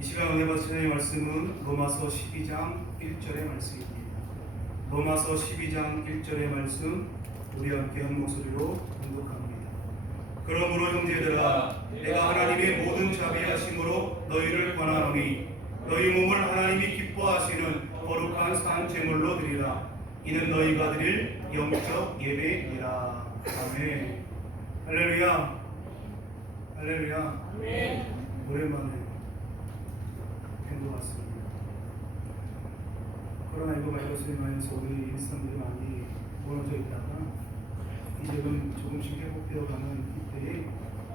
이 시간 은혜 받으실 말씀은 로마서 12장 1절의 말씀입니다. 로마서 12장 1절의 말씀 우리 함께 한 목소리로 공독합니다. 그러므로 형제들아 내가 하나님의 모든 자비하심으로 너희를 권하노니 너희 몸을 하나님이 기뻐하시는 거룩한 산 제물로 드리라. 이는 너희가 드릴 영적 예배니라. 아멘. 할렐루야. 할렐루야. 아멘. 오랜만에 뵌 것 같습니다. 코로나19 바이러스로 인해서 우리 일상들이 많이 무너져 있다가 이제는 조금씩 회복되어가는 이때에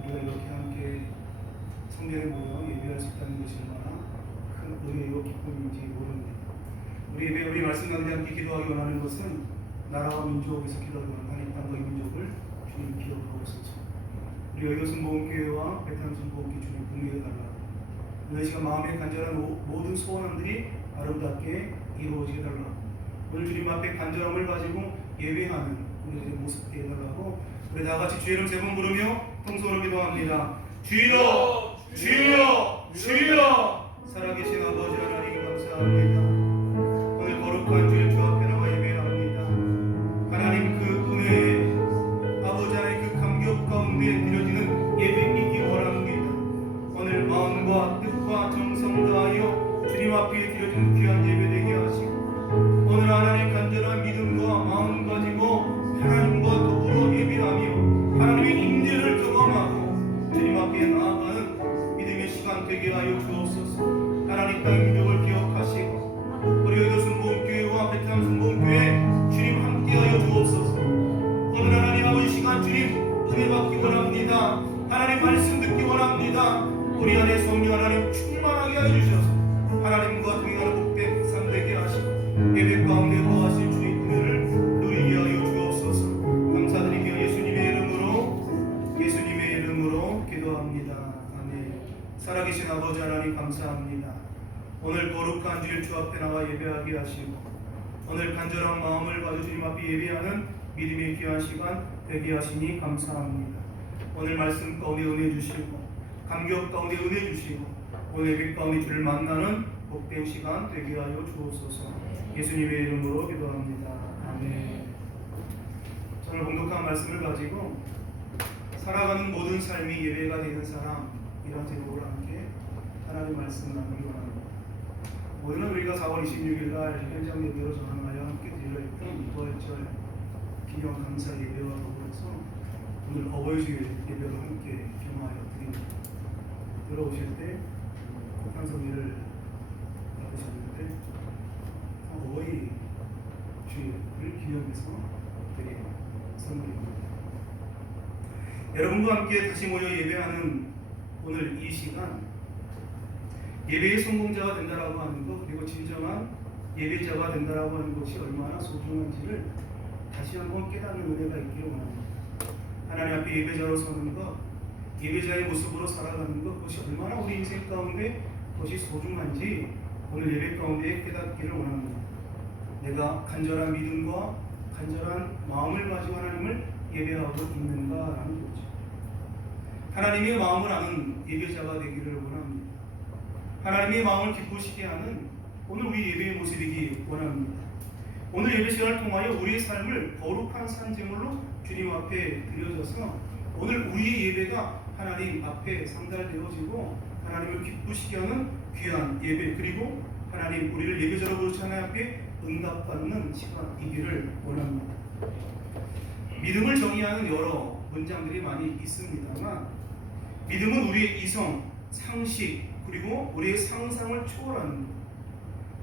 우리가 이렇게 함께 성전에 모여 예배할 수 있다는 것이 얼마나 큰 은혜요 기쁨인지 모릅니다. 우리 말씀 가운데 함께 기도하기 원하는 것은 나라와 민족에서 기도하기 원하는 땅과 민족을 주님 기억하옵소서. 우리 여기선 모험교회와 베트남 순복음교 주님 공유해달라고 오늘 시간 마음에 간절한 모든 소원들이 아름답게 이루어지게 달라고 오늘 주님 앞에 간절함을 가지고 예배하는 우리들의 모습 해달라고 우리 다같이 주의 이름 세 번 부르며 통성으로 기도합니다. 주여 주여 주여. 살아계신 아버지 하나님 감사합니다. 오늘 거룩한 주의 주 앞에 나와 예배합니다. 하나님 그 은혜에 아버지 하나님 그 감격 가운데 드려지는 예배이기 원합니다. 오늘 마음과 뜻과 정성 다하여 주님 앞에 드려진 귀한 예배 되게 하시고 오늘 하나님 간절한 믿음과 마음 가지고 하나님과 더불어 예배하며 하나님의 임재를 경험하고 주님 앞에 나아가는 믿음의 시간 되게 하여 주옵소서. 하나님 땅의 민족을 기억하시고 우리 여기도 순복음교회와 베트남 순복음교회 주님 함께하여 주옵소서. 오늘 하나님 아버지 시간 주님 은혜 받기 원합니다. 하나님 말씀 듣기 원합니다. 우리 안에 성령 하나님 충만하게 하여 주셔서 하나님과 동행하는 복된 삶 되게 하시고 예배 가운데 거하신 주의 은혜를 누리게 하여 주옵소서. 감사드리며 예수님의 이름으로 기도합니다. 아멘. 살아계신 아버지 하나님 감사합니다. 오늘 거룩한 주의 주 앞에 나와 예배하게 하시고 오늘 간절한 마음을 가지고 주님 앞에 예배하는 믿음의 귀한 시간 되게 하시니 감사합니다. 오늘 말씀 가운데 은혜 주시고 감격 가운데 은혜 주시고 오늘 예배 가운데 주를 만나는 복된 시간 되게 하여 주옵소서. 예수님의 이름으로 기도합니다. 아멘. 오늘 공독한 말씀을 가지고 살아가는 모든 삶이 예배가 되는 사람이라는 제목으로 함께 하나님의 말씀을 나누기 원합니다. 오늘은 우리가 4월 26일 날 현장 예배로 전하여 함께 드려있던 부활절 기념 감사 예배와 더불어서 오늘 어버이주일 예배로 함께 겸하여 드립니다. 들어오실 때 한성일을 받으셨는데 어버이 주일을 기념해서 드린 선물입니다. 여러분과 함께 다시 모여 예배하는 오늘 이 시간 예배의 성공자가 된다라고 하는 것 그리고 진정한 예배자가 된다라고 하는 것이 얼마나 소중한지를 다시 한번 깨닫는 은혜가 있기를 원합니다. 하나님 앞에 예배자로 서는 것 예배자의 모습으로 살아가는 것 그것이 얼마나 우리 인생 가운데 그것이 소중한지 오늘 예배 가운데 깨닫기를 원합니다. 내가 간절한 믿음과 간절한 마음을 가지고 하나님을 예배하고 있는가라는 거죠. 하나님의 마음을 아는 예배자가 되기를 원합니다. 하나님의 마음을 기쁘시게 하는 오늘 우리 예배의 모습이기 원합니다. 오늘 예배 시간을 통하여 우리의 삶을 거룩한 산제물로 주님 앞에 드려져서 오늘 우리의 예배가 하나님 앞에 상달되어지고 하나님을 기쁘시게 하는 귀한 예배 그리고 하나님 우리를 예배자로 부르신 하나님 앞에 응답받는 시간이기를 원합니다. 믿음을 정의하는 여러 문장들이 많이 있습니다만 믿음은 우리의 이성, 상식 그리고 우리의 상상을 초월하는 것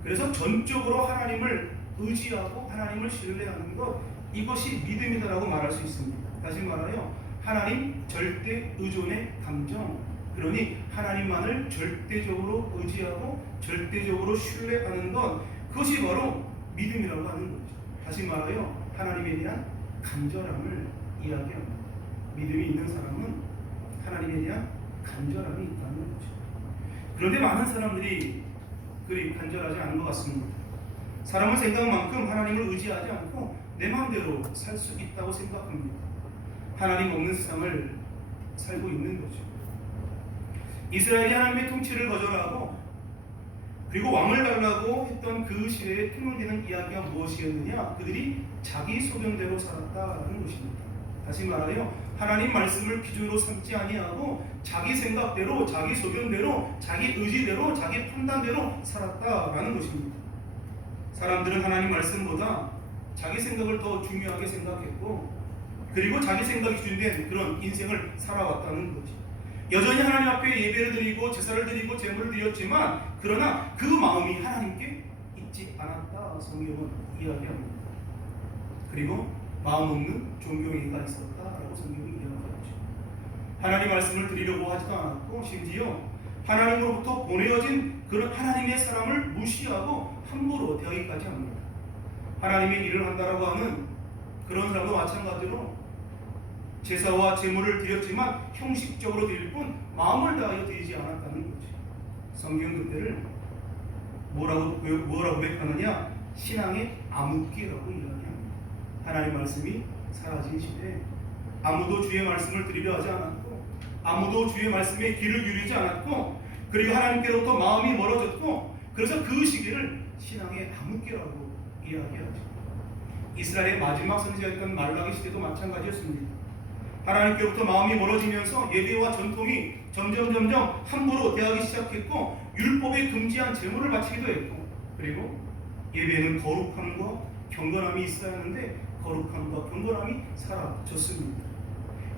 그래서 전적으로 하나님을 의지하고 하나님을 신뢰하는 것 이것이 믿음이다라고 말할 수 있습니다. 다시 말하여 하나님 절대 의존의 감정 그러니 하나님만을 절대적으로 의지하고 절대적으로 신뢰하는 것 그것이 바로 믿음이라고 하는 거죠. 다시 말하여 하나님에 대한 간절함을 이야기합니다. 믿음이 있는 사람은 하나님에 대한 간절함이 있다는 거죠. 그런데 많은 사람들이 그리 간절하지 않은 것 같습니다. 사람은 생각만큼 하나님을 의지하지 않고 내 마음대로 살 수 있다고 생각합니다. 하나님 없는 세상을 살고 있는 거죠. 이스라엘이 하나님의 통치를 거절하고 그리고 왕을 달라고 했던 그 시대에 통용되는 이야기가 무엇이었느냐? 그들이 자기 소견대로 살았다라는 것입니다. 다시 말하여 하나님 말씀을 기준으로 삼지 아니하고 자기 생각대로, 자기 소견대로, 자기 의지대로, 자기 판단대로 살았다라는 것입니다. 사람들은 하나님 말씀보다 자기 생각을 더 중요하게 생각했고, 그리고 자기 생각이 기준된 그런 인생을 살아왔다는 거지. 여전히 하나님 앞에 예배를 드리고 제사를 드리고 제물을 드렸지만, 그러나 그 마음이 하나님께 있지 않았다, 성경은 이야기합니다. 그리고 마음 없는 종교인가 있었다라고 성경이 이야기하죠. 하나님 말씀을 드리려고 하지도 않았고, 심지어 하나님으로부터 보내어진 그런 하나님의 사람을 무시하고 함부로 대하기까지 합니다. 하나님의 일을 한다라고 하는 그런 사람도 마찬가지로 제사와 제물을 드렸지만 형식적으로 드릴 뿐 마음을 다하여 드리지 않았다는 거죠. 성경 그때를 뭐라고 고백하느냐? 신앙의 암흑기라고 이야기합니다. 하나님 말씀이 사라진 시대에 아무도 주의 말씀을 드리려 하지 않았고, 아무도 주의 말씀에 귀를 기울이지 않았고, 그리고 하나님께로부터 마음이 멀어졌고, 그래서 그 시기를 신앙의 암흑기라고 이야기하죠. 이스라엘의 마지막 선지자였던 말라기 시대도 마찬가지였습니다. 하나님께로부터 마음이 멀어지면서 예배와 전통이 점점 함부로 대하기 시작했고, 율법에 금지한 제물을 바치기도 했고, 그리고 예배는 거룩함과 경건함이 있어야 하는데 거룩함과 경건함이 사라졌습니다.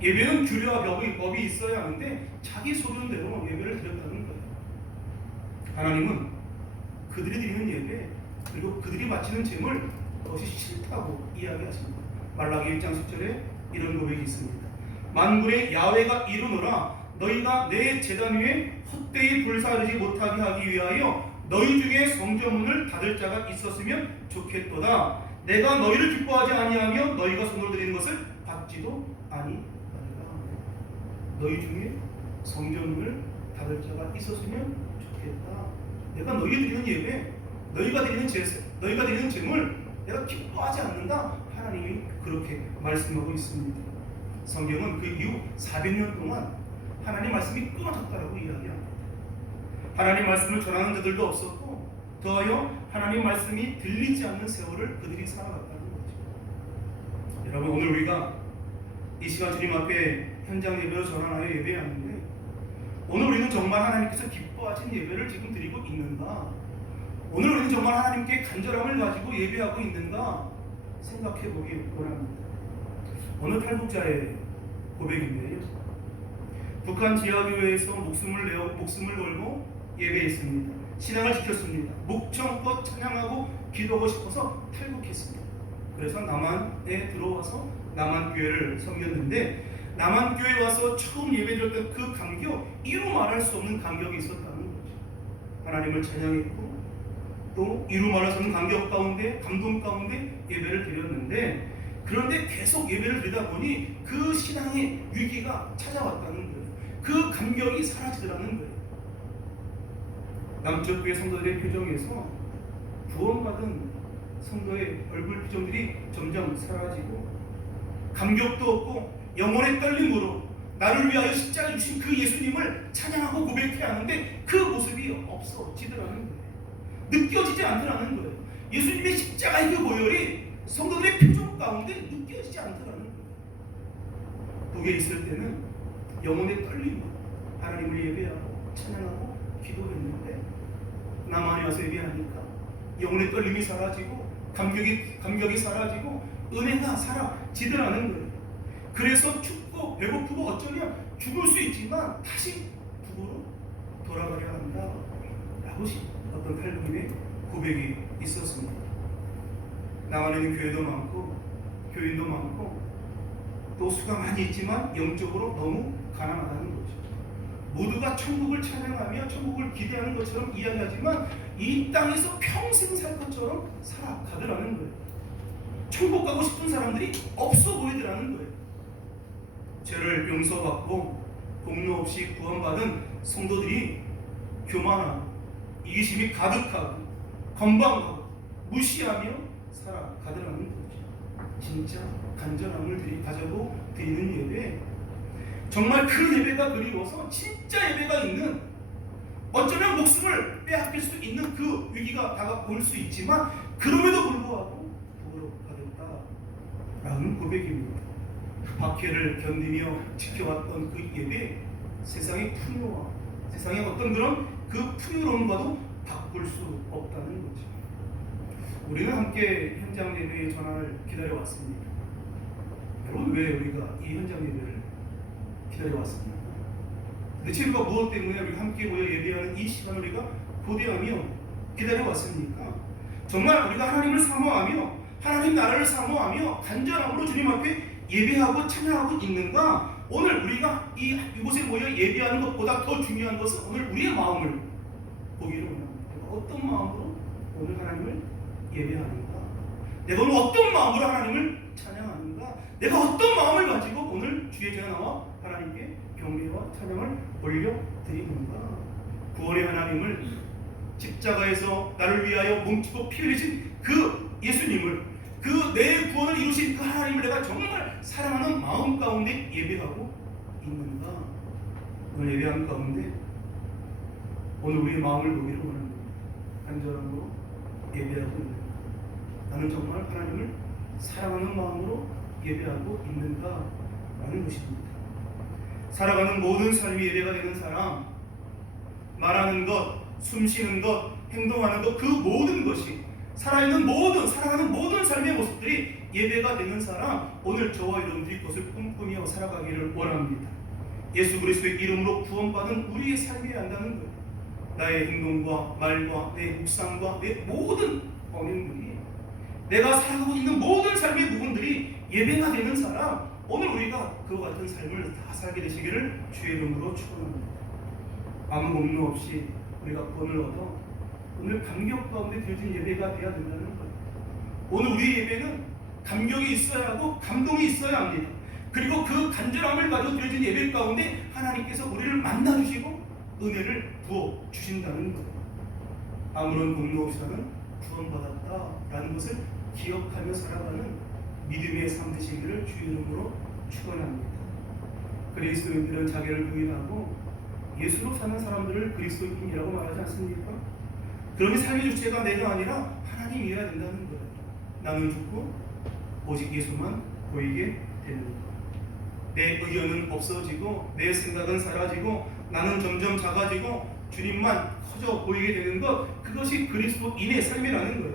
예배는 규례와 법이 있어야 하는데 자기 소견대로 예배를 드렸다는 거예요. 하나님은 그들이 드리는 예배, 그리고 그들이 바치는 제물, 그것이 싫다고 이야기하십니다. 말라기 1장 10절에 이런 고백이 있습니다. 만군의 야훼가 이르노라, 너희가 내 제단 위에 헛되이 불사르지 못하게 하기 위하여 너희 중에 성전문을 닫을 자가 있었으면 좋겠도다. 내가 너희를 기뻐하지 아니하며 너희가 손으로 드리는 것을 받지도 아니하리라. 너희 중에 성전문을 닫을 자가 있었으면 좋겠다. 내가 너희 드리는 예배, 너희가 드리는 제사, 너희가 드리는 제물 내가 기뻐하지 않는다. 하나님이 그렇게 말씀하고 있습니다. 성경은 그 이후 400년 동안 하나님 말씀이 끊어졌다라고 이야기합니다. 하나님 말씀을 전하는 자들도 없었고, 더하여 하나님 말씀이 들리지 않는 세월을 그들이 살아갔다는 거죠. 여러분, 오늘 우리가 이 시간 주님 앞에 현장 예배로 전환하여 예배하는데, 오늘 우리는 정말 하나님께서 기뻐하신 예배를 지금 드리고 있는가? 오늘 우리는 정말 하나님께 간절함을 가지고 예배하고 있는가? 생각해 보기 원합니다. 어느 탈북자의 고백인데요. 북한 지하교회에서 목숨을 걸고 예배했습니다. 신앙을 지켰습니다. 목청껏 찬양하고 기도하고 싶어서 탈북했습니다. 그래서 남한에 들어와서 남한교회를 섬겼는데, 남한교회에 와서 처음 예배드렸던 그 감격, 이루 말할 수 없는 감격이 있었다는 거죠. 하나님을 찬양했고, 또 이루 말할 수 없는 감격 가운데, 감동 가운데 예배를 드렸는데, 그런데 계속 예배를 드리다 보니 그 신앙의 위기가 찾아왔다는 거예요. 그 감격이 사라지더라는 거예요. 남쪽 교회 성도들의 표정에서 구원받은 성도의 얼굴 표정들이 점점 사라지고, 감격도 없고 영혼의 떨림으로 나를 위하여 십자가를 주신 그 예수님을 찬양하고 고백해야 하는데 그 모습이 없어지더라는 거예요. 느껴지지 않더라는 거예요. 예수님의 십자가의 그 보혈이 성도들의 표정 가운데 느껴지지 않더라는 거예요. 북에 있을 때는 영혼의 떨림으로 하나님을 예배하고 찬양하고 기도했는데, 남한에 와서 예배하니까 영혼의 떨림이 사라지고 감격이 사라지고 은혜가 사라지더라는 거예요. 그래서 춥고 배고프고 어쩌면 죽을 수 있지만 다시 북으로 돌아가려 한다 라고 어떤 탈북민의 고백이 있었습니다. 남한에는 교회도 많고 교인도 많고 또 수가 많이 있지만 영적으로 너무 가난하다는 거죠. 모두가 천국을 찬양하며 천국을 기대하는 것처럼 이야기하지만 이 땅에서 평생 살 것처럼 살아가더라는 거예요. 천국 가고 싶은 사람들이 없어 보이더라는 거예요. 죄를 용서받고 공로 없이 구원받은 성도들이 교만하고 이기심이 가득하고 건방하고 무시하며 살아가더라는 거죠. 진짜 간절함을 가지고 드리는 예배, 정말 그 예배가 그리워서 진짜 예배가 있는, 어쩌면 목숨을 빼앗길 수 있는 그 위기가 다가올 수 있지만 그럼에도 불구하고 부끄럽하겠다라는 고백입니다. 박해를 견디며 지켜왔던 그 예배, 세상의 풍요와 세상의 어떤 그런 그 풍요로움과도 바꿀 수 없다는 거죠. 우리는 함께 현장 예배의 전환을 기다려왔습니다. 여러분, 왜 우리가 이 현장 예배를 기다려왔습니까? 대체 우리가 무엇 때문에 우리가 함께 모여 예배하는 이 시간을 우리가 고대하며 기다려왔습니까? 정말 우리가 하나님을 사모하며 하나님 나라를 사모하며 간절함으로 주님 앞에 예배하고 찬양하고 있는가? 오늘 우리가 이곳에 모여 예배하는 것보다 더 중요한 것은 오늘 우리의 마음을 보기를 원합니다. 내가 어떤 마음으로 오늘 하나님을 예배하는가? 내가 오늘 어떤 마음으로 하나님을 찬양하는가? 내가 어떤 마음을 가지고 오늘 주의 전에 나와 하나님께 경배와 찬양을 올려드리는가? 구원의 하나님을 십자가에서 나를 위하여 몸치고 피 흘리신 그 예수님을, 그 내 구원을 이루신 그 하나님을 내가 정말 사랑하는 마음 가운데 예배하고 있는가? 오늘 예배하는 가운데 오늘 우리의 마음을 보기를 원합니다. 간절함으로 예배하고 있는가? 나는 정말 하나님을 사랑하는 마음으로 예배하고 있는가? 라는 것입니다. 살아가는 모든 삶이 예배가 되는 사람, 말하는 것, 숨쉬는 것, 행동하는 것, 그 모든 것이 살아가는 모든 삶의 모습들이 예배가 되는 사람, 오늘 저와 여러분들이 그것을 꿈꾸며 살아가기를 원합니다. 예수 그리스도의 이름으로 구원받은 우리의 삶이 한다는 것, 나의 행동과 말과 내 묵상과 내 모든 언행들이, 내가 살아가고 있는 모든 삶의 부분들이 예배가 되는 사람, 오늘 우리가 그와 같은 삶을 다 살게 되시기를 주의 이름으로 축원합니다. 아무 공로 없이 우리가 구원을 얻어 오늘 감격 가운데 드려진 예배가 되어야 된다는 거예요. 오늘 우리 예배는 감격이 있어야 하고 감동이 있어야 합니다. 그리고 그 간절함을 가지고 드려진 예배 가운데 하나님께서 우리를 만나주시고 은혜를 부어 주신다는 거예요. 아무런 공로 없이 나는 구원받았다라는 것을 기억하며 살아가는 믿음의 삶 되시기를 주의 이름으로 축원합니다. 그리스도인들은 자기를 부인하고 예수로 사는 사람들을 그리스도인이라고 말하지 않습니까? 그러니 삶의 주체가 내가 아니라 하나님이어야 된다는 거예요. 나는 죽고 오직 예수만 보이게 되는 것. 내 의견은 없어지고 내 생각은 사라지고 나는 점점 작아지고 주님만 커져 보이게 되는 것, 그것이 그리스도인의 삶이라는 거예요.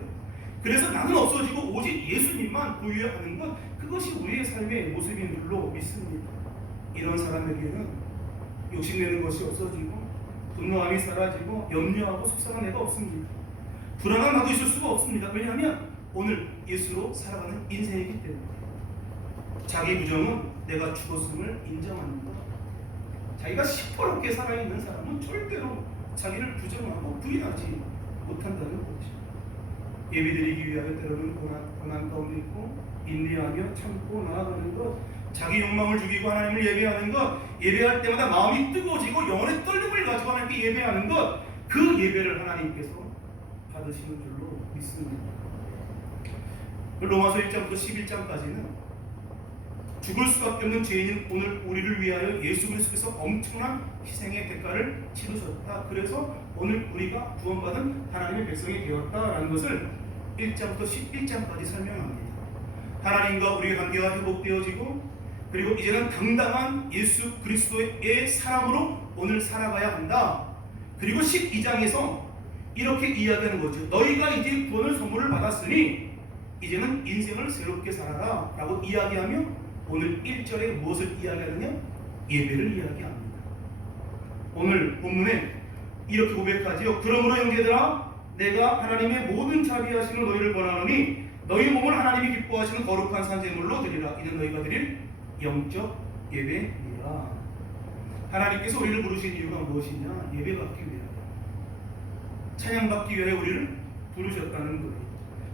그래서 나는 없어지고 오직 예수님만 보여야 하는 것, 그것이 우리의 삶의 모습인 줄로 믿습니다. 이런 사람에게는 욕심내는 것이 없어지고 분노함이 사라지고 염려하고 속상한 애가 없습니다. 불안한 나도 있을 수가 없습니다. 왜냐하면 오늘 예수로 살아가는 인생이기 때문에. 자기 부정은 내가 죽었음을 인정하는 것. 자기가 시퍼렇게 살아있는 사람은 절대로 자기를 부정하고 부인하지 못한다는 거죠. 예배드리기 위하여 때로는 고난 가운데 있고 인내하며 참고 나아가는 것, 자기 욕망을 죽이고 하나님을 예배하는 것, 예배할 때마다 마음이 뜨거워지고 영혼의 떨림을 가지고 하나님께 예배하는 것, 그 예배를 하나님께서 받으시는 줄로 믿습니다. 로마서 1장부터 11장까지는 죽을 수밖에 없는 죄인인 오늘 우리를 위하여 예수 그리스도께서 엄청난 희생의 대가를 치르셨다. 그래서 오늘 우리가 구원받은 하나님의 백성이 되었다라는 것을 1장부터 11장까지 설명합니다. 하나님과 우리의 관계가 회복되어지고, 그리고 이제는 당당한 예수 그리스도의 사람으로 오늘 살아가야 한다. 그리고 12장에서 이렇게 이야기하는 거죠. 너희가 이제 구원을 선물을 받았으니 이제는 인생을 새롭게 살아라 라고 이야기하며 오늘 1절에 무엇을 이야기하느냐? 예배를 이야기합니다. 오늘 본문에 이렇게 고백하지요. 그러므로 형제들아, 내가 하나님의 모든 자비하심을 너희를 권하노니 너희 몸을 하나님이 기뻐하시는 거룩한 산제물로 드리라. 이는 너희가 드릴 영적 예배니라. 하나님께서 우리를 부르신 이유가 무엇이냐? 예배받기 위하여, 찬양받기 위하여 우리를 부르셨다는 거예요.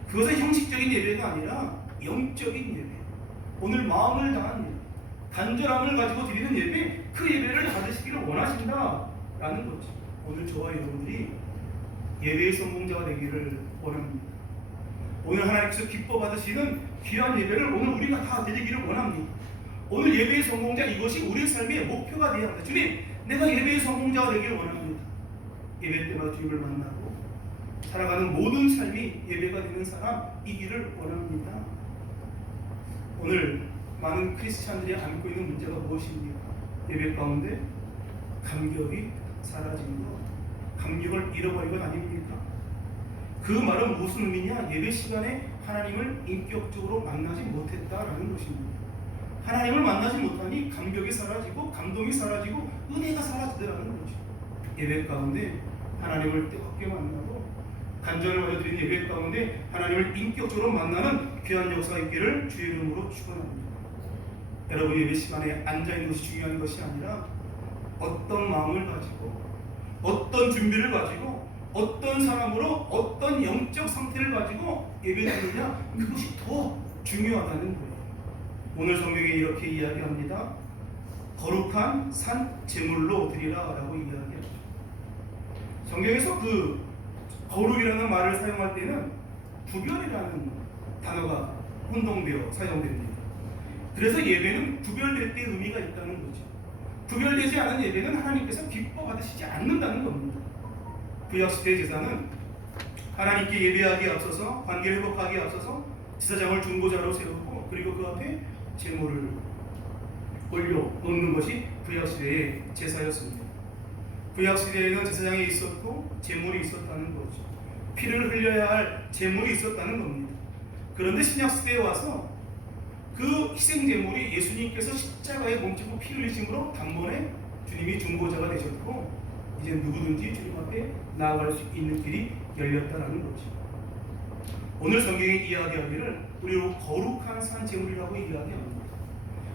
그것은 형식적인 예배가 아니라 영적인 예배, 오늘 마음을 다한 예배, 간절함을 가지고 드리는 예배, 그 예배를 받으시기를 원하신다라는 거죠. 오늘 저와 여러분들이 예배의 성공자가 되기를 원합니다. 오늘 하나님께서 기뻐 받으시는 귀한 예배를 오늘 우리가 다 드리기를 원합니다. 오늘 예배의 성공자, 이것이 우리의 삶의 목표가 되어야 합니다. 주님, 내가 예배의 성공자가 되기를 원합니다. 예배 때마다 주님을 만나고 살아가는 모든 삶이 예배가 되는 사람이기를 원합니다. 오늘 많은 크리스찬들이 안고 있는 문제가 무엇입니까? 예배 가운데 감격이 사라진 것, 감격을 잃어버린 것 아닙니까? 그 말은 무슨 의미냐? 예배 시간에 하나님을 인격적으로 만나지 못했다라는 것입니다. 하나님을 만나지 못하니 감격이 사라지고 감동이 사라지고 은혜가 사라지더라는 거죠. 예배 가운데 하나님을 뜨겁게 만나고 간절을 보여드린 예배 가운데 하나님을 인격적으로 만나는 귀한 역사가 있기를 주의 이름으로 축원합니다. 여러분, 예배 시간에 앉아있는 것이 중요한 것이 아니라 어떤 마음을 가지고 어떤 준비를 가지고 어떤 사람으로 어떤 영적 상태를 가지고 예배드리느냐, 그것이 더 중요하다는 거예요. 오늘 성경에 이렇게 이야기합니다. 거룩한 산 제물로 드리라 라고 이야기합니다. 성경에서 그 거룩이라는 말을 사용할 때는 구별이라는 단어가 혼동되어 사용됩니다. 그래서 예배는 구별될 때 의미가 있다는 거죠. 구별되지 않은 예배는 하나님께서 기뻐 받으시지 않는다는 겁니다. 구약시대 제사는 하나님께 예배하기에 앞서서 관계를 회복하기에 앞서서 제사장을 중보자로 세우고 그리고 그 앞에 제물을 올려 놓는 것이 구약시대의 제사였습니다. 구약시대에는 제사장이 있었고 제물이 있었다는 거죠. 피를 흘려야 할 제물이 있었다는 겁니다. 그런데 신약시대에 와서 그 희생제물이 예수님께서 십자가에 몸짓고 피 흘리심으로 단번에 주님이 중보자가 되셨고 이제 누구든지 주님 앞에 나아갈 수 있는 길이 열렸다라는 거죠. 오늘 성경이 이야기하기를 우리로 거룩한 산 제물이라고 이야기합니다.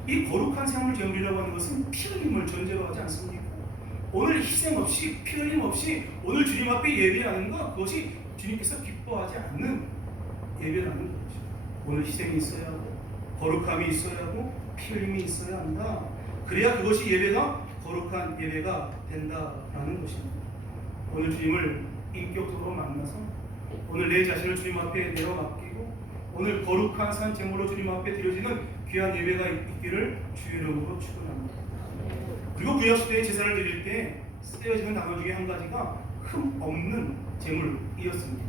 이 거룩한 산 제물이라고 하는 것은 피 흘림을 전제로 하지 않습니까? 오늘 희생 없이 피 흘림 없이 오늘 주님 앞에 예배하는 것, 그것이 주님께서 기뻐하지 않는 예배라는 거죠. 오늘 희생이 있어야 하고 거룩함이 있어야 하고 피 흘림이 있어야 한다. 그래야 그것이 예배가 거룩한 예배가 된다라는 것입니다. 오늘 주님을 인격적으로 만나서 오늘 내 자신을 주님 앞에 내어 맡기고 오늘 거룩한 산 제물로 주님 앞에 드려지는 귀한 예배가 있기를 주의 이름으로 축원합니다. 그리고 구약시대의 제사를 드릴 때 쓰여지는 단어 중에 한 가지가 흠 없는 제물이었습니다.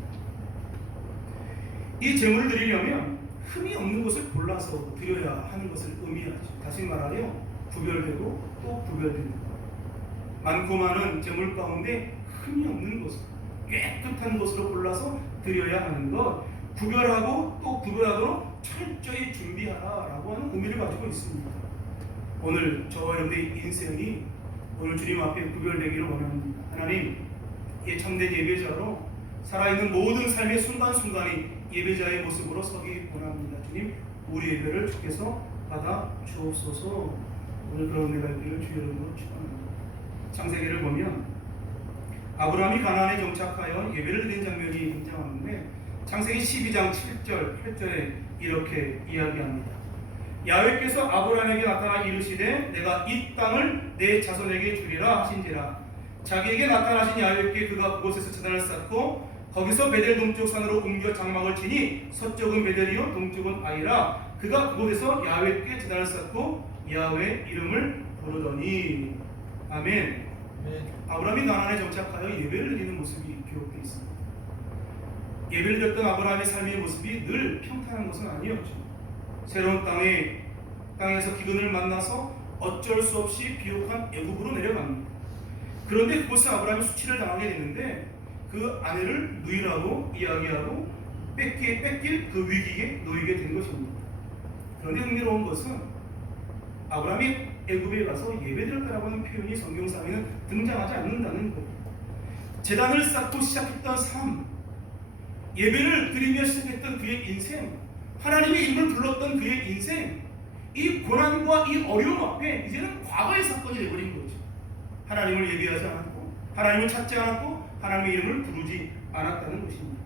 이 제물을 드리려면 흠이 없는 것을 골라서 드려야 하는 것을 의미하죠. 다시 말하여 구별되고 또 구별되는 것. 많고 많은 제물 가운데 흠이 없는 것을 깨끗한 것으로 골라서 드려야 하는 것, 구별하고 또 구별하도록 철저히 준비하라라고 하는 의미를 가지고 있습니다. 오늘 저와 여러분의 인생이 오늘 주님 앞에 구별되기를 원합니다. 하나님, 이 참된 예배자로 살아있는 모든 삶의 순간순간이 예배자의 모습으로 서기 원합니다. 주님, 우리 예배를 주께서 받아 주옵소서. 오늘 그런 은혜가 있기를 주의 이름으로 축원합니다. 창세기를 보면 아브라함이 가나안에 정착하여 예배를 드린 장면이 등장하는데 창세기 12장 7절 8절에 이렇게 이야기합니다. 야훼께서 아브라함에게 나타나 이르시되 내가 이 땅을 내 자손에게 주리라 하신지라. 자기에게 나타나신 야훼께 그가 그곳에서 제단을 쌓고 거기서 베델 동쪽 산으로 옮겨 장막을 치니 서쪽은 베델이요 동쪽은 아이라. 그가 그곳에서 야훼께 제단을 쌓고 야훼 이름을 부르더니. 아멘. 아브라함이 가나안에 정착하여 예배를 드리는 모습이 기록되어 있습니다. 예배를 드렸던 아브라함의 삶의 모습이 늘 평탄한 것은 아니었죠. 새로운 땅에서 기근을 만나서 어쩔 수 없이 비옥한 애굽으로 내려갑니다. 그런데 그곳에 아브라함이 수치를 당하게 되는데 그 아내를 누이라고 이야기하고 뺏길 그 위기에 놓이게 된 것입니다. 그런데 흥미로운 것은 아브라함이 애굽에 가서 예배드렸다라고 하는 표현이 성경상에는 등장하지 않는다는 것. 제단을 쌓고 시작했던 삶, 예배를 드리며 시작했던 그의 인생, 하나님의 이름을 불렀던 그의 인생, 이 고난과 이 어려움 앞에 이제는 과거의 사건이 되어버린 거죠. 하나님을 예배하지 않았고 하나님을 찾지 않았고 하나님의 이름을 부르지 않았다는 것입니다.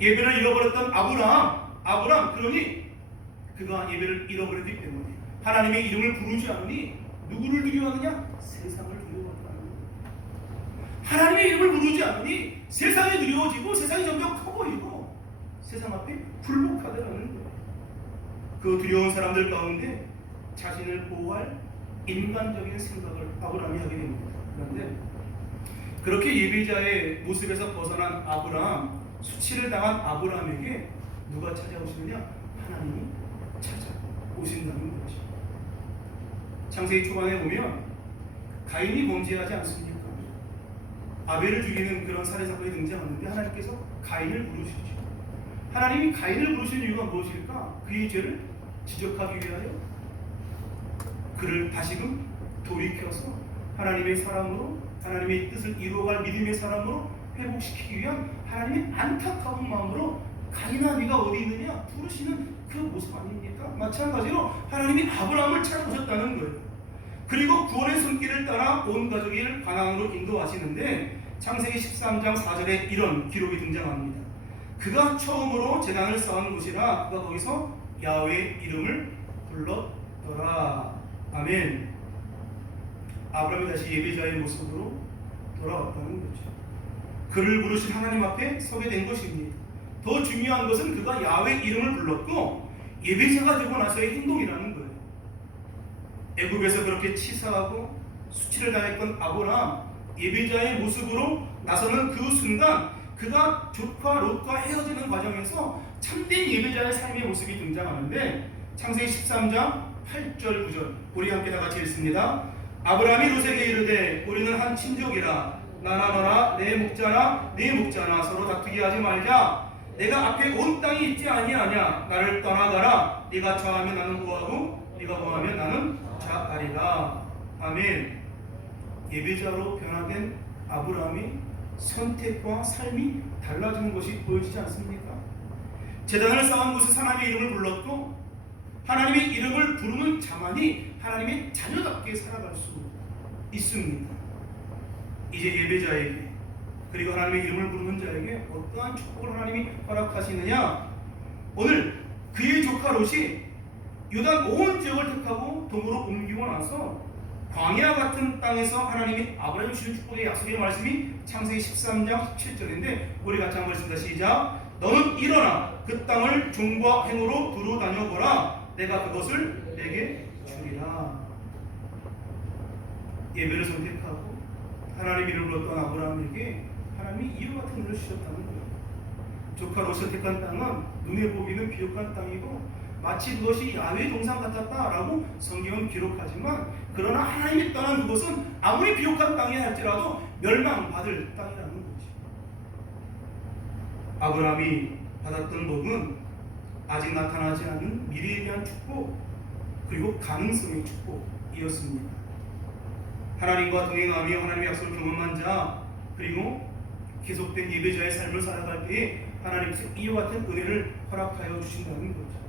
예배를 잃어버렸던 아브라함, 그러니 그가 예배를 잃어버렸기 때문에 하나님의 이름을 부르지 않으니 누구를 두려워하느냐? 세상을 두려워한다는 거예요. 하나님의 이름을 부르지 않으니 세상이 두려워지고 세상이 점점 커 보이고 세상 앞에 굴복하더라는 거예요. 그 두려운 사람들 가운데 자신을 보호할 인간적인 생각을 아브라함이 하게 됩니다. 그런데 그렇게 예배자의 모습에서 벗어난 아브라함, 수치를 당한 아브라함에게 누가 찾아오시느냐? 하나님이 찾아오신다는 거죠. 창세기 초반에 보면 가인이 범죄하지 않습니까? 아벨을 죽이는 그런 살해 사건이 등장하는데 하나님께서 가인을 부르시죠. 하나님이 가인을 부르신 이유가 무엇일까? 그의 죄를 지적하기 위하여 그를 다시금 돌이켜서 하나님의 사람으로, 하나님의 뜻을 이루어갈 믿음의 사람으로 회복시키기 위한 하나님의 안타까운 마음으로 가인아 네가 어디 있느냐 부르시는 그 모습 아닙니까? 마찬가지로 하나님이 아브라함을 찾아오셨다는 거예요. 그리고 구원의 손길을 따라 온 가족을 가나안으로 인도하시는데 창세기 13장 4절에 이런 기록이 등장합니다. 그가 처음으로 제단을 쌓은 곳이라 그가 거기서 야훼의 이름을 불렀더라. 아멘. 아브라함이 다시 예배자의 모습으로 돌아왔다는 거죠. 그를 부르신 하나님 앞에 서게 된 것입니다. 더 중요한 것은 그가 야훼의 이름을 불렀고 예배자가 되고 나서의 행동이라는 거예요. 애굽에서 그렇게 치사하고 수치를 당했던 아브라함, 예배자의 모습으로 나서는 그 순간 그가 조카 롯과 헤어지는 과정에서 참된 예배자의 삶의 모습이 등장하는데 창세기 13장 8절 9절 우리 함께 다 같이 읽습니다. 아브라함이 롯에게 이르되 우리는 한 친족이라 나나 너나 내 목자나 네 목자나 서로 다투게 하지 말자. 내가 앞에 온 땅이 있지 아니하냐. 나를 떠나가라. 네가 좌하면 나는 우하고 네가 우하면 나는 좌하리라. 아멘. 예배자로 변화된 아브라함이 선택과 삶이 달라지는 것이 보여지지 않습니까? 제단을 쌓은 곳에서 하나님의 이름을 불렀고 하나님의 이름을 부르는 자만이 하나님의 자녀답게 살아갈 수 있습니다. 이제 예배자에게 그리고 하나님의 이름을 부르는 자에게 어떠한 축복을 하나님이 허락하시느냐? 오늘 그의 조카 롯이 요단 온 지역을 택하고 동으로 옮기고 나서 광야 같은 땅에서 하나님이 아브라함에 주신 축복의 약속의 말씀이 창세기 13장 17절인데 우리 같이 한번 읽습니다. 시작. 너는 일어나 그 땅을 종과 행으로 두루 다녀보라. 내가 그것을 내게 주리라. 예배를 선택하고 하나님 이름을 불렀던 아브라함에게 하나님이 이와 같은 은혜를 주셨다는 거예요. 조카 롯을 택한 땅은 눈에 보기는 비옥한 땅이고 마치 그것이 야훼 동산 같았다라고 성경은 기록하지만 그러나 하나님이 떠난 그것은 아무리 비옥한 땅이 할지라도 멸망받을 땅이라는 거지. 아브라함이 받았던 복은 아직 나타나지 않은 미래에 대한 축복 그리고 가능성의 축복이었습니다. 하나님과 동행하며 하나님의 약속을 경험한 자 그리고 계속된 예배자의 삶을 살아갈 때에 하나님께서 이와 같은 은혜를 허락하여 주신다는 거죠.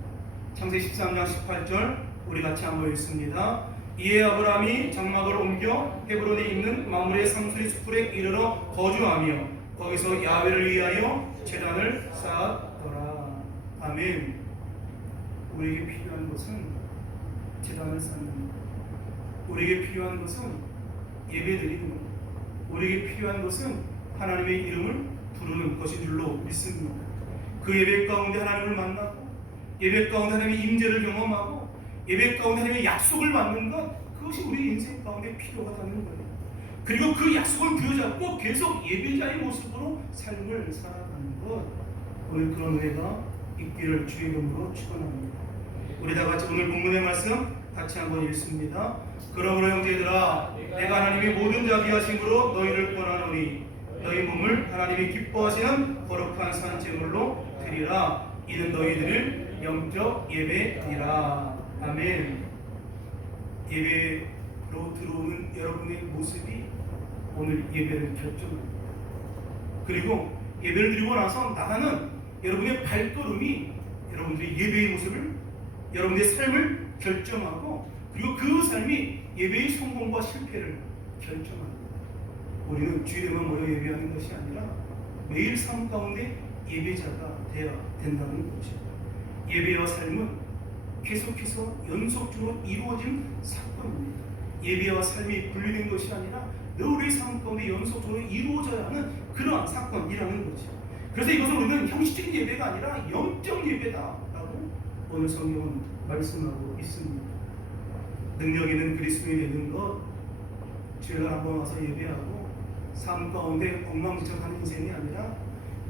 창세기 13장 18절 우리 같이 한번 읽습니다. 이에 아브라함이 장막을 옮겨 헤브론에 있는 마므레 상수리 숲에 이르러 거주하며 거기서 야훼를 위하여 제단을 쌓았더라. 아멘. 우리에게 필요한 것은 제단을 쌓는 것. 우리에게 필요한 것은 예배드리는 것. 우리에게 필요한 것은 하나님의 이름을 부르는 것인 줄로 믿습니다. 그 예배 가운데 하나님을 만나고 예배 가운데 하나님의 임재를 경험하고 예배 가운데 하나님의 약속을 받는 것 그것이 우리 인생 가운데 필요하다는 거예요. 그리고 그 약속을 부여잡고 계속 예배자의 모습으로 삶을 살아가는 것 오늘 그런 은혜가 있기를 주의 이름으로 축원합니다. 우리 다 같이 오늘 본문의 말씀 같이 한번 읽습니다. 그러므로 형제들아 내가 하나님의 모든 자비 하심으로 너희를 권하노니 너희 몸을 하나님이 기뻐하시는 거룩한 산제물로 드리라. 이는 너희들을 영적 예배니라. 아멘. 예배로 들어오는 여러분의 모습이 오늘 예배를 결정합니다. 그리고 예배를 드리고 나서 나가는 여러분의 발걸음이 여러분들의 예배의 모습을 여러분의 삶을 결정하고 그리고 그 삶이 예배의 성공과 실패를 결정합니다. 우리는 주일에만 모여 예배하는 것이 아니라 매일 삶 가운데 예배자가 되어야 된다는 것이죠. 예배와 삶은 계속해서 연속적으로 이루어진 사건입니다. 예배와 삶이 분리된 것이 아니라 늘 우리 삶 가운데 연속적으로 이루어져야 하는 그러한 사건이라는 거죠. 그래서 이것은 우리는 형식적인 예배가 아니라 영적 예배다라고 오늘 성경은 말씀하고 있습니다. 능력 있는 그리스도인이 되는 것, 주일날 한번 와서 예배하고 삶 가운데 엉망진창하는 인생이 아니라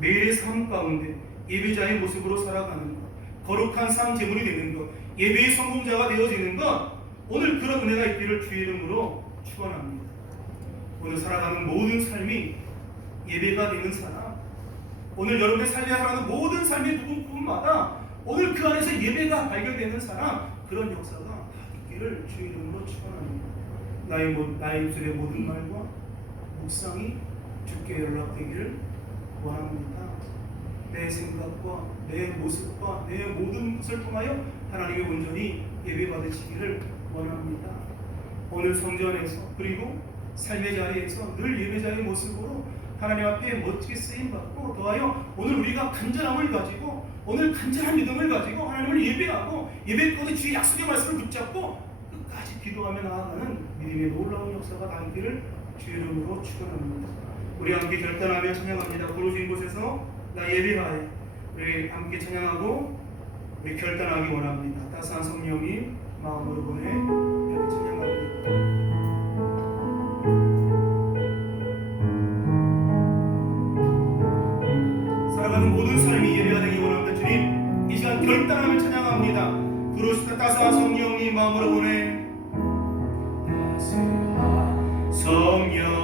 매일의 삶 가운데 예배자의 모습으로 살아가는 것, 거룩한 삶 제물이 되는 것, 예배의 성공자가 되어지는 것, 오늘 그런 은혜가 있기를 주의 이름으로 축원합니다. 오늘 살아가는 모든 삶이 예배가 되는 사람, 오늘 여러분의 삶에 살아가는 모든 삶의 누군가마다 오늘 그 안에서 예배가 발견되는 사람, 그런 역사가 다 있기를 주의 이름으로 축원합니다. 나의 입술의 모든 말과 묵상이 주께 연락되기를 원합니다. 내 생각과 내 모습과 내 모든 것을 통하여 하나님의 온전히 예배받으시기를 원합니다. 오늘 성전에서 그리고 삶의 자리에서 늘 예배자의 모습으로 하나님 앞에 멋지게 쓰임받고, 더하여 오늘 우리가 간절함을 가지고, 오늘 간절한 믿음을 가지고 하나님을 예배하고, 예배 가운데 주의 약속의 말씀을 붙잡고 끝까지 기도하며 나아가는 믿음의 놀라운 역사가 다 있기를 주의 이름으로 축원합니다. 우리 함께 결단하며 찬양합니다. 고르신 곳에서 나 예배하여, 우리 함께 찬양하고 우리 결단하기 원합니다. 따스한 성령이 마음으로 보내 이렇게 찬양합니다. 살아가는 모든 삶이 예배가 되기 원합니다. 주님, 이 시간 결단하며 찬양합니다. 부르시다 따스한 성령이 마음으로 보내. 따스한 성령이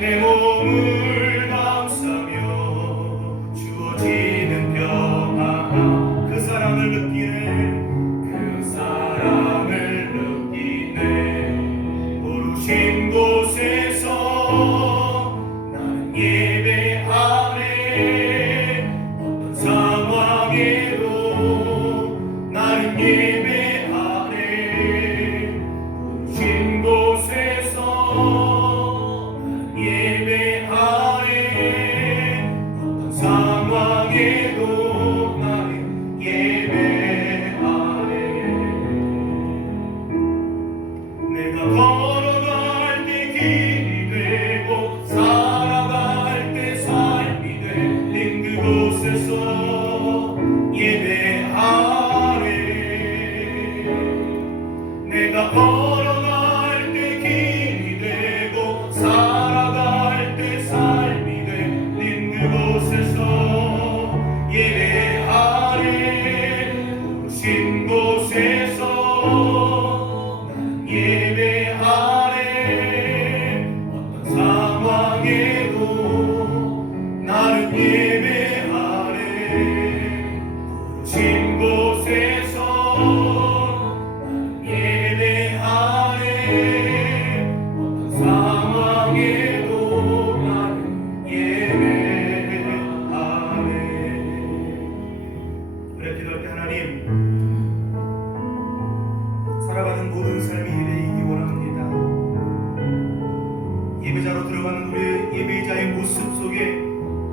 내 몸을 감싸며 주어지는 평안, 그 사랑을 느끼네, 그 사랑을 느끼네. 부르신 곳에서 나는 예배하네. 어떤 상황에도 나는 예배하네. 부르신 곳에서 예배하네. 어떤 상황에도 나는 예배하네. 내가 걸어갈 때 길이 되고 살아갈 때 삶이 된 그곳에서 예배하네. 내가 걸어갈 때 길이 되고 살아갈 때 삶이 된 그곳에서 예배하네. 부르신 곳에서 난 예배하네. 어떤 상황에도 나는 예배하네. 부르신 곳에서 난 예배하네. 어떤 상황에도 나는 예배하네. 그래, 기도할 때 하나님, 살아가는 모든 삶이 예배이기 원합니다. 예배자로 들어가는 우리의 예배자의 모습 속에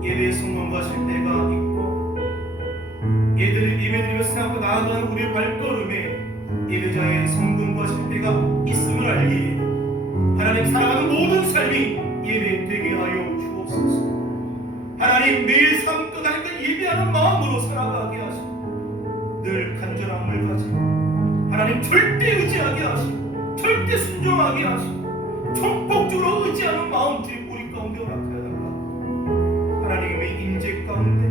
예배의 성공과 실패가 있고, 예배드리며 생각하고 나아가는 우리의 발걸음에 예배자의 성공과 실패가 있음을 알기에 하나님, 살아가는 모든 삶이 예배되게 하여 주옵소서. 하나님, 매일 삶 끝날 예배하는 마음으로 살아가게 하시고, 늘 간절함을 가지고 하나님 절대 의지하게 하시고, 절대 순종하게 하시고, 전폭적으로 의지하는 마음들이 우리 가운데 허락하여달라. 하나님의 인재 가운데,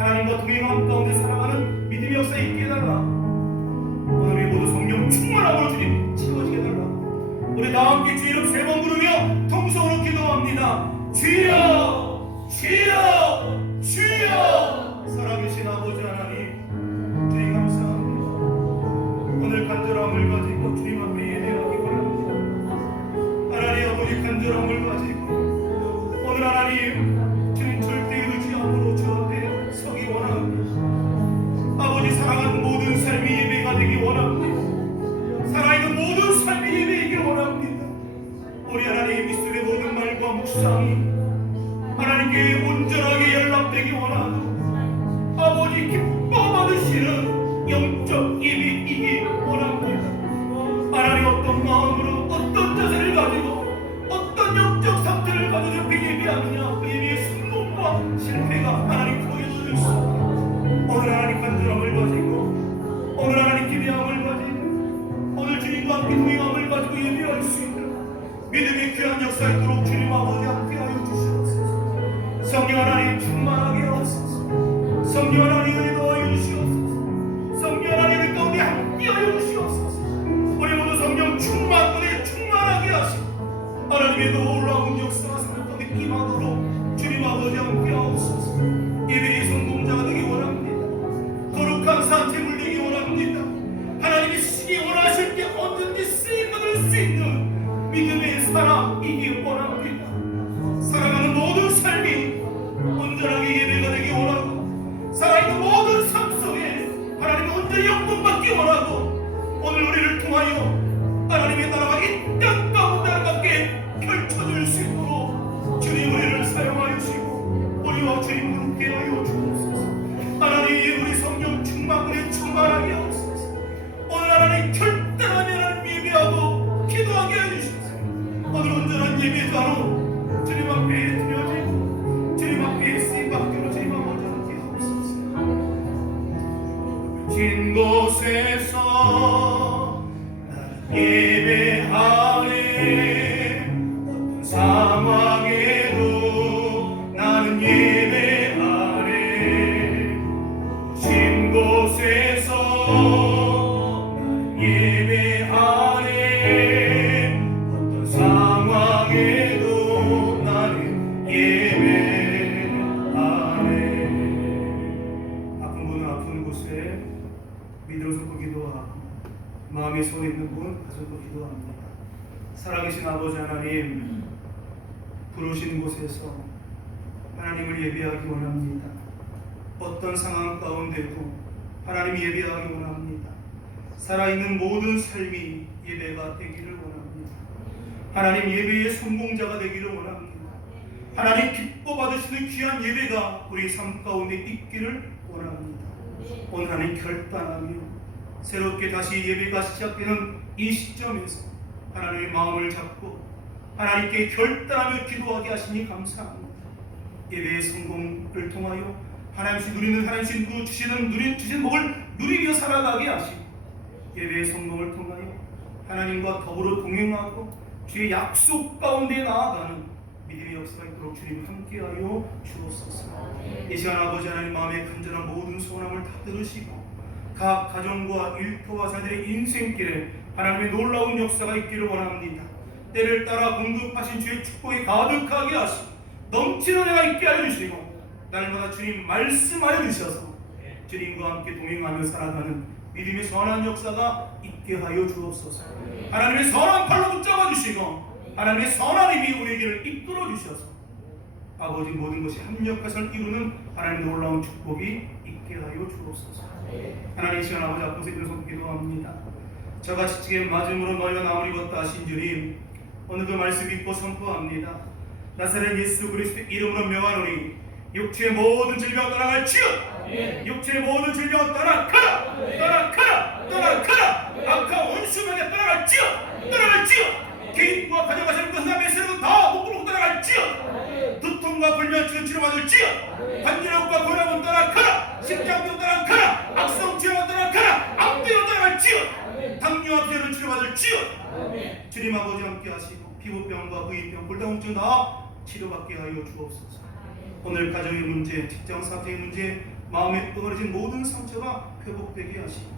하나님과 동행함 가운데 살아가는 믿음의 역사에 있게 해달라. 오늘 우리 모두 성령 충만함으로 주님 채워지게 달라고 우리 다 함께 주 이름 세 번 부르며 통성으로 기도합니다. 주여 주여 주여. 살아계신 아버지 하나님 주님 감사합니다. 오늘 간절함을 가지고 주님 앞에 예배하기 원합니다. 하나님 아버지 간절함을 가지고 오늘 하나님 주님 절대 의지함으로 주 앞에 서기 원합니다. 아버지 사랑하는 모든 삶이 예배가 되기 원합니다. 살아있는 모든 삶이 예배이길 원합니다. 우리 하나님 이 속의 모든 말과 묵상이 하나님께 온전하게 연락되기 원하고 아버지 기뻐 받으시는 영적 예배이기 원합니다. 하나님 어떤 마음으로 어떤 자세를 가지고 어떤 영적 상태를 가지고 옆에 예배하느냐 그 예배의 성공과 실패가 하나님 보여줄 수 오늘 하나님 간절함을 가지고 오늘 하나님 기대함을 가지고 오늘 주님과 함께 동행함을 가지고 예배할 수 있는 믿음의 귀한 역사 있도록 주님 아버지 함께하여 주시옵소서. 성령 하나님 충만하게 하옵소서. 성령 하나님 은혜하여 주시옵소서. 성령 하나님 우리 가운데 함께하여 주시옵소서. 우리 모두 성령 충만 은혜 충만하게 하시고 하나님의 놀라운 역사가 삶 가운데 임하도록 주님 아버지 함께하옵소서. 예배의 성공자가 되기 원합니다. 거룩한 산채 물리기 원합니다. 하나님이 쓰기 원하실 때 언제든지 쓰임받을 수 있는 믿음의 사람이기 원합니다. 살아가는 모든 삶이 온전하게 예배가 되기 원하고 살아있는 모든 삶 속에 하나님의 온전히 영광받기 원하고 오늘 우리를 통하여 하나님의 나라가 이 땅 가운데 함께 펼쳐질 수 있도록 주님 우리를 사용하여 주시고 우리와 주님 함께하여 주옵소서. 하나님 우리 성령 충만하게 충만하게 하옵소서. 오늘 하나님 결단하며 하나님 예배하고 기도하게 해주시옵소서. 오늘 온전한 예배자로 주님 앞에 드려지고 주님 앞에 쓰임받기로 주님 아버지 함께 하옵소서. 진 곳에서 예배하네 어떤 상황에도 나는 예배하네 진 곳에서 나는 예배하네 어떤 상황에도 나는 예배하네. 아픈 분은 아픈 곳에 믿음을 쏟고 기도하고 마음에 손에 있는 분 가슴으로 기도합니다. 살아계신 아버지 하나님 부르신 곳에서 하나님을 예배하기 원합니다. 어떤 상황 가운데도 하나님 예배하기 원합니다. 살아있는 모든 삶이 예배가 되기를 원합니다. 하나님 예배의 성공자가 되기를 원합니다. 하나님 기뻐 받으시는 귀한 예배가 우리 삶 가운데 있기를 원합니다. 오늘 하나님 결단하며 새롭게 다시 예배가 시작되는 이 시점에서 하나님의 마음을 잡고 하나님께 결단하며 기도하게 하시니 감사합니다. 예배의 성공을 통하여 하나님이 누리는 하나님이 주시는 복을 누리며 살아가게 하시고 예배의 성공을 통하여 하나님과 더불어 동행하고 주의 약속 가운데 나아가는 믿음의 역사가 있도록 주님 함께하여 주옵소서. 이 시간 아버지 하나님 마음에 간절한 모든 소원함을 다 들으시고 각 가정과 일터와 자들의 인생길에 하나님의 놀라운 역사가 있기를 원합니다. 때를 따라 공급하신 주의 축복이 가득하게 하시고 넘치는 은혜가 있게 하여 주시고 날마다 주님 말씀하여 주셔서 주님과 함께 동행하며 살아가는 믿음의 선한 역사가 있게 하여 주옵소서. 하나님의 선한 팔로 붙잡아 주시고 하나님의 선한 힘이 우리에게 이끌어 주셔서 아버지 모든 것이 합력해서 이루는 하나님의 놀라운 축복이 있게 하여 주옵소서. 하나님 시간 아버지 앞에서 일어서 기도합니다. 저같이 지게 맞음으로 너희가 나무를 입었다 하신 주님 오늘 그 말씀 믿고 선포합니다. 나사렛 예수 그리스도 이름으로 명하노니 육체의 모든 질병 떠나갈지어다. 육체의 모든 질병 떠나가라. 떠나가라. 떠나가라. 악한 원수에게 떠나갈지어다. 개인과 가정과 삶과 흑암의 세력은 다 목으로 떠나갈지어다. 두통과 불면증은 치료받을지어다. 관절염과 고혈압은 떠나가라. 심장병 떠나가라. 악성 질환 떠나가라. 암병 떠나갈지어다. 당뇨와 비열은 치료받을지어다. 주님 아버지 함께 하시고 피부병과 부위병, 골다공증 다 치료받게 하여 주옵소서. 오늘 가정의 문제, 직장 사태의 문제, 마음에 끄그러진 모든 상처가 회복되게 하시고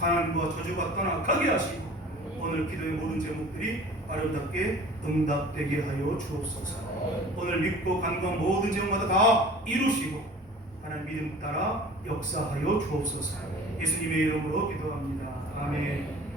가난과 저주가 떠나가게 하시고 오늘 기도의 모든 제목들이 아름답게 응답되게 하여 주옵소서. 오늘 믿고 간구한 모든 제목마다 다 이루시고 하나님 믿음 따라 역사하여 주옵소서. 예수님의 이름으로 기도합니다. 아멘.